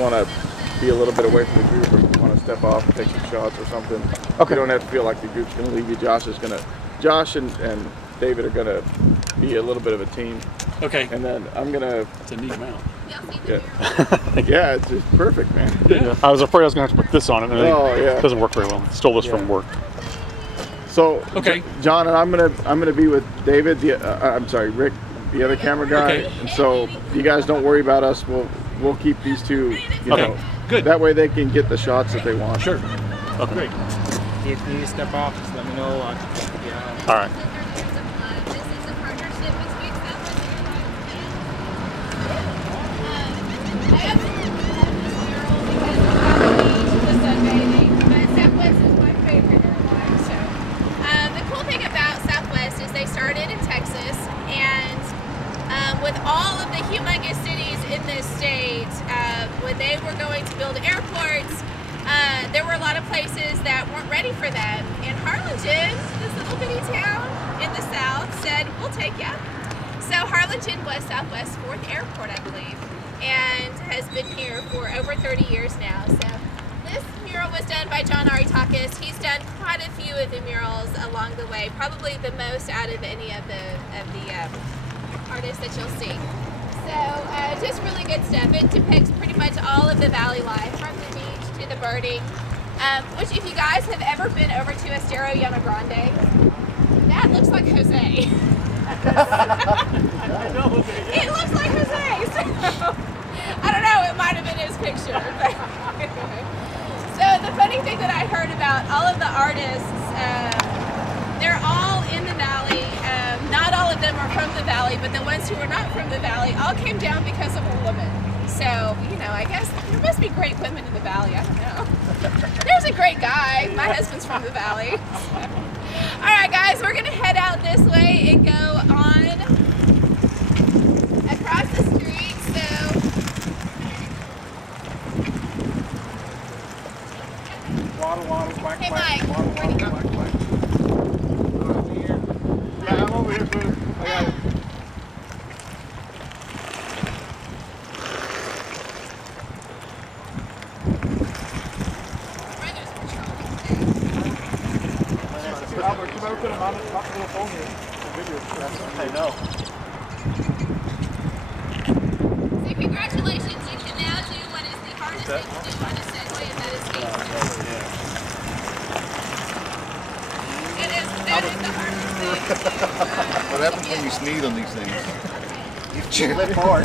want to be a little bit away from the group, or you want to step off and take some shots or something, you don't have to feel like the group's going to leave you. Josh and David are going to be a little bit of a team. Okay. And then I'm going to... It's a neat mount. Yeah, it's just perfect, man. Yeah. I was afraid I was going to have to put this on it, and it doesn't work very well. I stole this from work. So, John, and I'm gonna be with David. I'm sorry, Rick, the other camera guy. Okay. And so you guys don't worry about us. We'll keep these two. You know, good. That way they can get the shots that they want. Sure. Okay. Great. If you step off, just let me know. All right. With all of the humongous cities in this state, when they were going to build airports, there were a lot of places that weren't ready for them. And Harlingen, this little bitty town in the south, said, we'll take you. So Harlingen was Southwest's 4th airport, I believe, and has been here for over 30 years now. So this mural was done by John Aritakis. He's done quite a few of the murals along the way, probably the most out of any of the artists that you'll see. So just really good stuff. It depicts pretty much all of the valley life, from the beach to the birding, which if you guys have ever been over to Estero Llano Grande, that looks like Jose. It looks like Jose. So, I don't know, it might have been his picture. But so the funny thing that I heard about all of the artists, they're all in the valley. Not all of them are from the valley, but the ones who are not from the valley all came down because of a woman. So, you know, I guess there must be great women in the valley. I don't know. There's a great guy. My husband's from the valley. All right, guys, we're going to head out this way and go on across the street. So, hey, Mike, where'd he go? Yeah, I'm over here, too. I got it. Albert, you ever put him on the little phone here? I know. So congratulations, you can now do what is the hardest thing to do on a Segway, and that is skateboarding. It is, that is the hardest thing to do. What happens when you sneeze on these things? You Lift hard.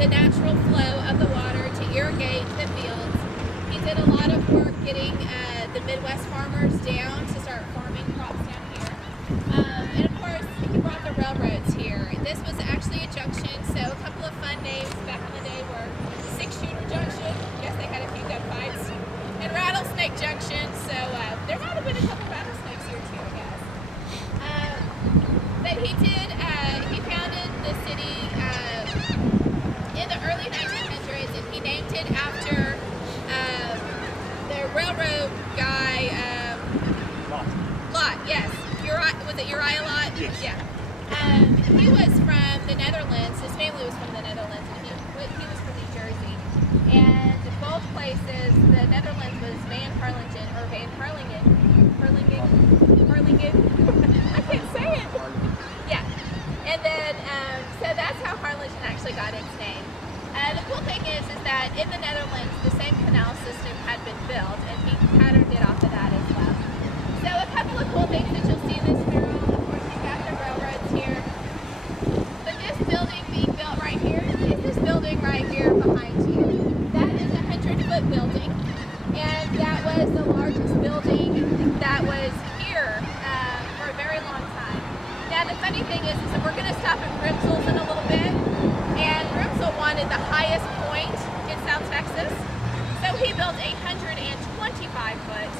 the natural flow of the water to irrigate the fields. He did a lot of work getting the Midwest farmers down to start farming crops down here. And of course, he brought the railroads here. This was actually a junction, so a couple of fun names back in the day were Six Shooter Junction. Yes, they had a few gunfights. And Rattlesnake Junction, so there might have been a couple rattlesnakes here too, I guess. But he founded the city in the early 1900s, and he named it after the railroad guy, Lot, yes. Was it Uriah Lot? Yes. Yeah. He was from the Netherlands. His family was from the Netherlands, and he was from New Jersey. And both places, the Netherlands was Van Harlingen. I can't say it. Yeah. And then, so that's how Harlingen actually got its name. The cool thing is that in the Netherlands, the same canal system had been built, and he patterned it off of that as well. So a couple of cool things that you'll see in this mural. Of course, you've got the railroads here. But this building being built right here is this building right here behind you. That is a 100-foot building, and that was the largest building that was here for a very long time. Now, the funny thing is that we're going to stop at Grimsel's in a little bit, and Grimsel wanted the highest point in South Texas, so he built a 125-foot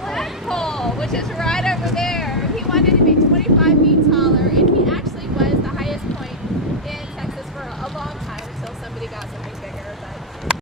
flagpole, which is right over there. He wanted to be 25 feet taller, and he actually was the highest point in Texas for a long time until somebody got somebody